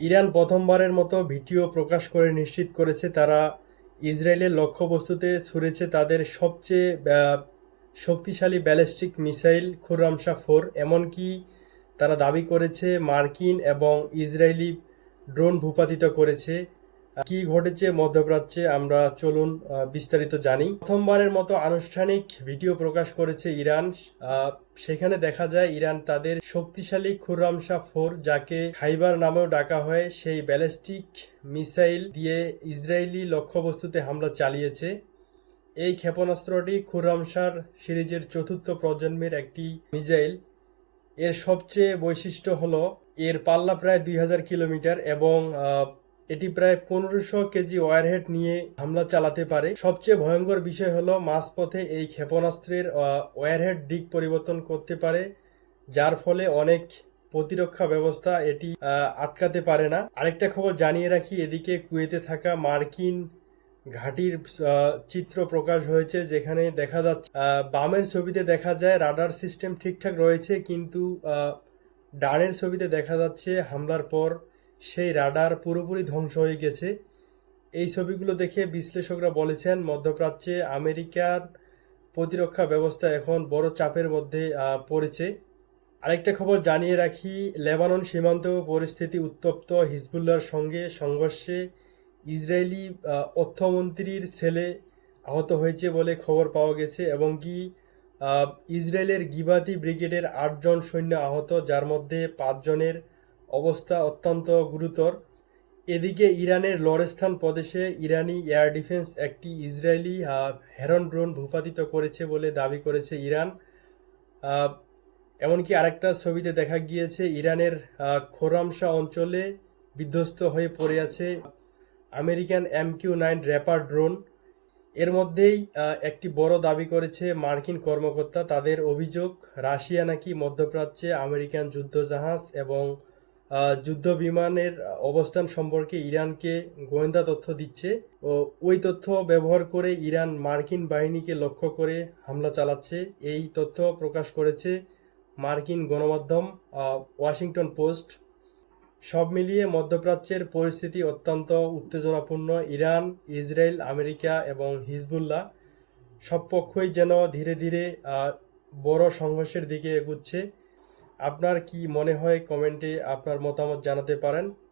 Iran প্রথমবারের মতো video প্রকাশ করে নিশ্চিত করেছে তারা ইসরায়েলের লক্ষ্যবস্তুতে ছুড়েছে তাদের সবচেয়ে শক্তিশালী ব্যালিস্টিক মিসাইল খুররামশা-4। এমনকি তারা দাবি করেছে মার্কিন এবং ইসরায়েলি ড্রোন ভূপাতিত করেছে। কি ঘটেছে মধ্যপ্রাচ্যে আমরা চলুন বিস্তারিত জানি। প্রথমবারের মতো আনুষ্ঠানিক ভিডিও প্রকাশ করেছে ইরান। সেখানে দেখা যায় ইরান তাদের শক্তিশালী খুররামশা-4, যাকে খাইবার নামেও ডাকা হয়, সেই ব্যালিস্টিক মিসাইল দিয়ে ইসরায়েলি লক্ষ্যবস্তুতে হামলা চালিয়েছে। এই ক্ষেপণাস্ত্রটি খুররামশার সিরিজের চতুর্থ প্রজন্মের একটি মিসাইল। এর সবচেয়ে বৈশিষ্ট্য হলো এর পাল্লা প্রায় 2000 কিলোমিটার এবং এটি প্রায় 1500 কেজি ওয়ারহেড নিয়ে হামলা চালাতে পারে। সবচেয়ে ভয়ঙ্কর বিষয় হলো মাঝপথে এই ক্ষেপণাস্ত্রের ওয়ারহেড দিক পরিবর্তন করতে পারে, যার ফলে অনেক প্রতিরক্ষা ব্যবস্থা এটি আটকাতে পারে না। আরেকটা খবর জানিয়ে রাখি, এদিকে কুয়েতে থাকা মার্কিন ঘাঁটির চিত্র প্রকাশ হয়েছে, যেখানে দেখা যাচ্ছে বামের ছবিতে দেখা যায় রাডার সিস্টেম ঠিকঠাক রয়েছে, কিন্তু ডানের ছবিতে দেখা যাচ্ছে হামলার পর সেই রাডার পুরোপুরি ধ্বংস হয়ে গেছে। এই ছবিগুলো দেখে বিশ্লেষকরা বলেছেন মধ্যপ্রাচ্যে আমেরিকার প্রতিরক্ষা ব্যবস্থা এখন বড় চাপের মধ্যে পড়েছে। আরেকটা খবর জানিয়ে রাখি, লেবানন সীমান্ত পরিস্থিতি উত্তপ্ত। হিজবুল্লাহর সঙ্গে সংঘর্ষে ইসরায়েলি অর্থমন্ত্রীর ছেলে আহত হয়েছে বলে খবর পাওয়া গেছে, এবং কি ইসরায়েলের গিবাতি ব্রিগেডের 8 জন সৈন্য আহত, যার মধ্যে 5 জনের অবস্থা অত্যন্ত গুরুতর। এদিকে ইরানের লরেস্তান প্রদেশে ইরানি এয়ার ডিফেন্স একটি ইসরায়েলি হেরন ড্রোন ভূপাতিত করেছে বলে দাবি করেছে ইরান। এমনকি আরেকটা ছবিতে দেখা গিয়েছে ইরানের খোরামশা অঞ্চলে বিধ্বস্ত হয়ে পড়ে আছে আমেরিকান MQ-9 র্যাপার ড্রোন। এর মধ্যেই একটি বড় দাবি করেছে মার্কিন কর্মকর্তা। তাদের অভিযোগ, রাশিয়া নাকি মধ্যপ্রাচ্যে আমেরিকান যুদ্ধজাহাজ এবং যুদ্ধ বিমানের অবস্থান সম্পর্কে ইরানকে গোয়েন্দা তথ্য দিচ্ছে, ও ওই তথ্য ব্যবহার করে ইরান মার্কিন বাহিনীকে লক্ষ্য করে হামলা চালাচ্ছে। এই তথ্য প্রকাশ করেছে মার্কিন গণমাধ্যম ওয়াশিংটন পোস্ট। সব মিলিয়ে মধ্যপ্রাচ্যের পরিস্থিতি অত্যন্ত উত্তেজনাপূর্ণ। ইরান, ইসরায়েল, আমেরিকা এবং হিজবুল্লাহ সব পক্ষই যেন ধীরে ধীরে বড় সংঘর্ষের দিকে এগুচ্ছে। আপনার কি মনে হয়? কমেন্টে আপনার মতামত জানাতে পারেন।